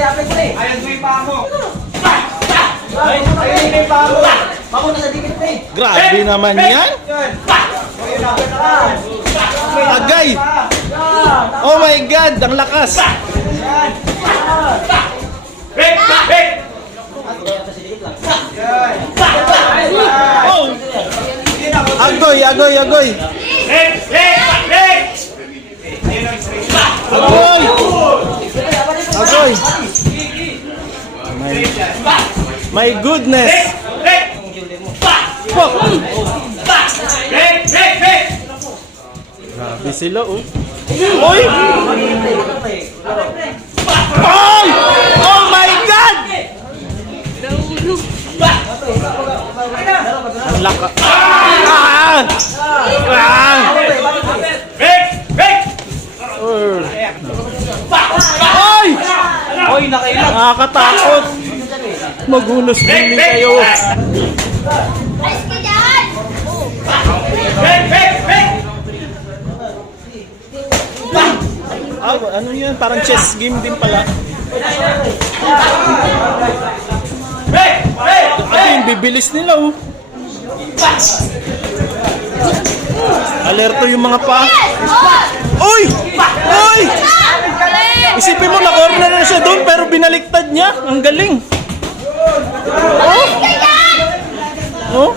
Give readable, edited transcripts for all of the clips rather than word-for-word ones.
yapit pre. Ayan mo yung paa mo. Ayun yung paa mo. Paa mo nasa dikit pre. Grabe naman yan. Agay. Oh my God, ang lakas. Break! Break! Oh. Agoy, agoy, agoy. Break! Break! Break! Agoy. Agoy. My goodness. Break! Fuck. Break! Break! Break! Grabe sila oh. Oy! Oy! Oh my God! Ang laka. Ah! Ah! Break! Break! Oy! Oy, nakailang. Nakakatakot. Magulos din kayo. Alis ka dyan! Break! Break! Break! Ah, ano yan? Parang chess game din pala. Break! Break! Ate, yung bibilis nila oh. Alerto yung mga pa. Uy! Uy! Isipin mo na corner na siya doon pero binaliktad niya. Ang galing. Oh? Oh?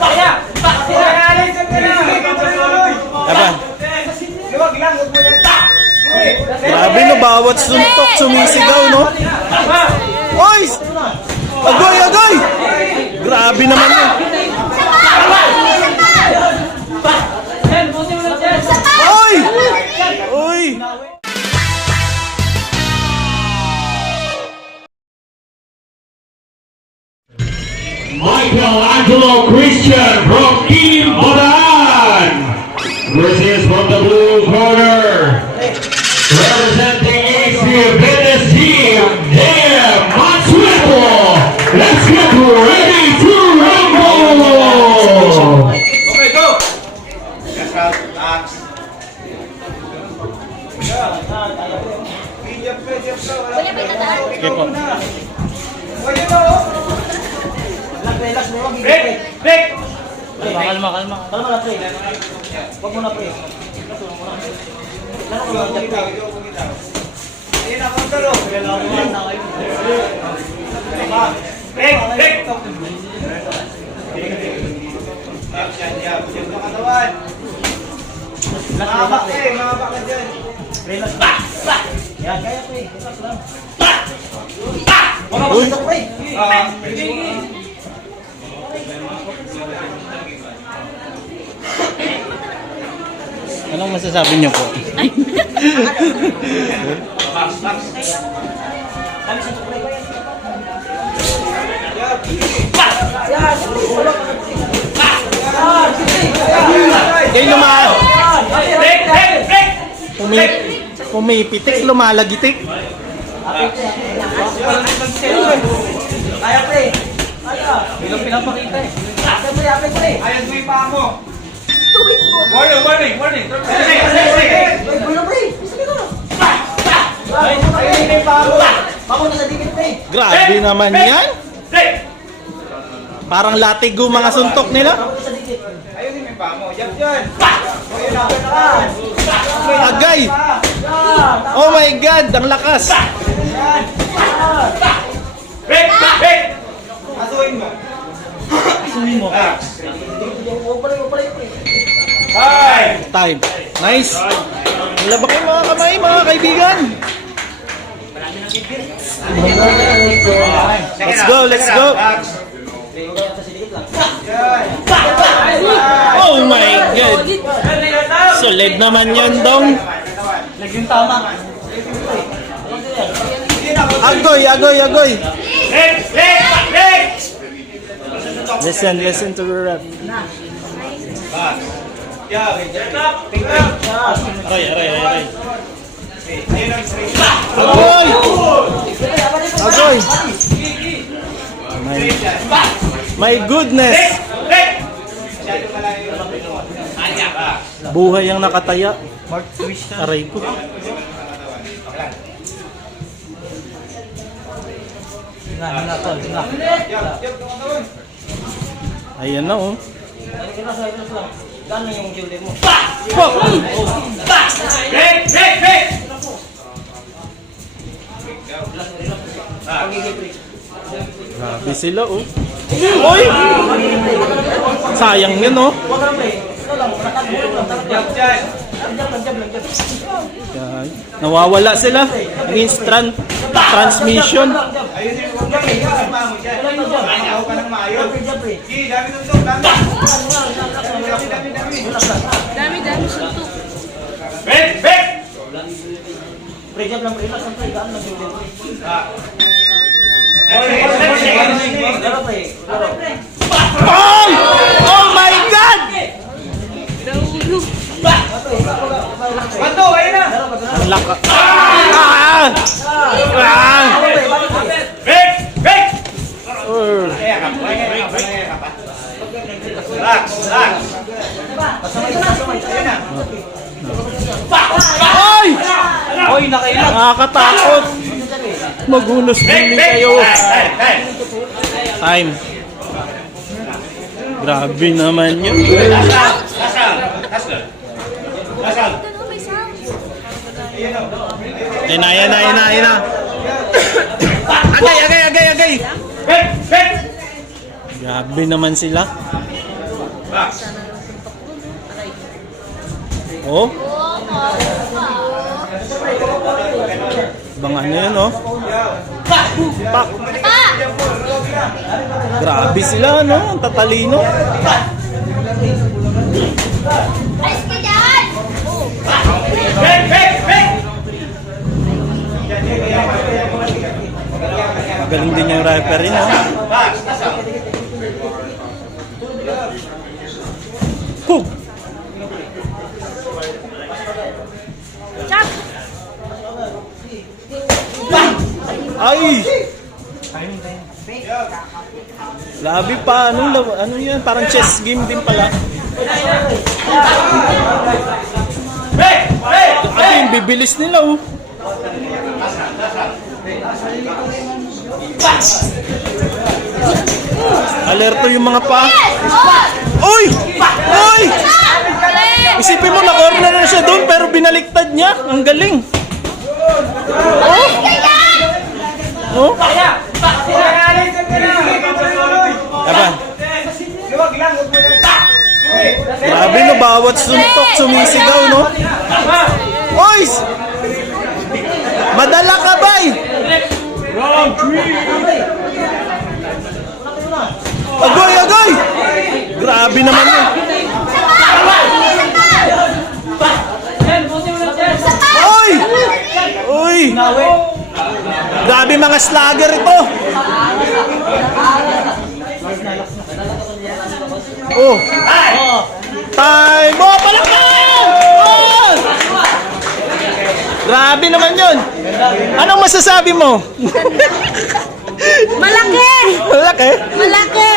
Laban. Luwag lang! Huwag mo na! Grabe no, bawat suntok sumisigaw no. Oy! Agoy, agoy! Grabe naman yun. Oy! Oy! Michelangelo Christian from Team Bataan versus from the blue corner representing AC Fitness Team, Dan Mansueto. Let's get ready to rumble! Okay, go! Yes, out. Axe. Medium, medium, bro. Kuya, may tataan? Sige po. Pwede ba, oh? Relax mo, wag Break! Break! Kalma, kalma. Kalma na pre. Wag mo na pre. Hindi na counter, oh. Break! Break! Yan, yung katawan. Mga bak eh, mga bak na dyan. Relax. Yan, kaya pre. Relax lang. Uy! Anong masasabi niyo po? Kayo lumalag. Break! Break! Break! Pumipitik, lumalagitik. Kaya pre. Kaya. Bilang pinapakita eh. Kaya pre, yapit pre. Ayan mo yung paa mo. Warning! Warning! Warning! Ay, bulo pre. Sige na. Ayun yung paa mo. Paa mo nasa dikit pre. Grabe naman yan. Break! Parang latigo mga suntok nila. Paa mo nasa dikit. Ayun yung paa mo. Yan dyan. Agay! Oh my God, ang lakas. Break! Break! Asuhin mo. Isuhin mo. Axe. Huwag pala pre. Hi! Time. Nice. Wala ba kayo mga kamay, mga kaibigan? Let's go, let's go. Oh my God. Solid naman yan, Dong. Yung tama. Agoy, agoy, agoy. Break! Break! Break! Listen to the rap. Yeah, get up! Pick up! Aray, aray, aray. Ayun ang straight. Agoy! Agoy! My goodness! Break! Buhay ang nakataya. Aray ko. Hinga, tol, hinga. Ayan na oh. Gano'n yung shoulder mo? Break! Break! Break! Grabe sila oh. Uy! Sayang yun oh. Huwag ka lang, pre. Ito lang, nakatulog lang. Jab dyan. Jab lang. Yan. Nawawala sila. Ang transmission. Ayun yung huwag kang higa sa pamo dyan. Ayaw ka ng maayos. Jab, pre. Sige, dami ng tok, dami. Dami suntok. Break! Break! Pre, jab lang, pre. Relax lang, pre. Gaan lang shoulder, pre. Laro, pre. Laro. Oh! Oh my God! Bato, ayun na! Ang laka. Ah! Ah! Break! Break! Oh. Kaya ka pa. Relax! Relax! Ayun na. Ay! Oy, nakailan. Nakakatakot. Magunos Break! din Break! kayo. Time! Time. Grabe naman yun. Lasal! Lasal! Lasal! May sound. Ayun na. Agay. Break! Break! Grabe naman sila. Relax! Oh, bang ano yun oh. Pak. Grabe sila no, ang tatalino. Alis ka dyan! Break! Break! Break! Magaling din yung referee no. Relax! Lasal! Pug. Chop! Ay! Labi pa, ano yan? Parang chess game din pala. Break! Break! Ate, yung bibilis nila oh. Alerto yung mga pa. Uy! Uy! Isipin mo, na-corner na siya doon pero binaliktad niya. Ang galing. Oh! Oh? Aba, grabe no, bawat suntok sumisigaw no. Oy! Madala ka ba eh? Agoy! Grabe naman yun. Uy! Grabe mga slugger ito. Oh. Time! Oh, palakpan! Oh! Grabe naman yun. Anong masasabi mo? Malaki! Malaki? Malaki!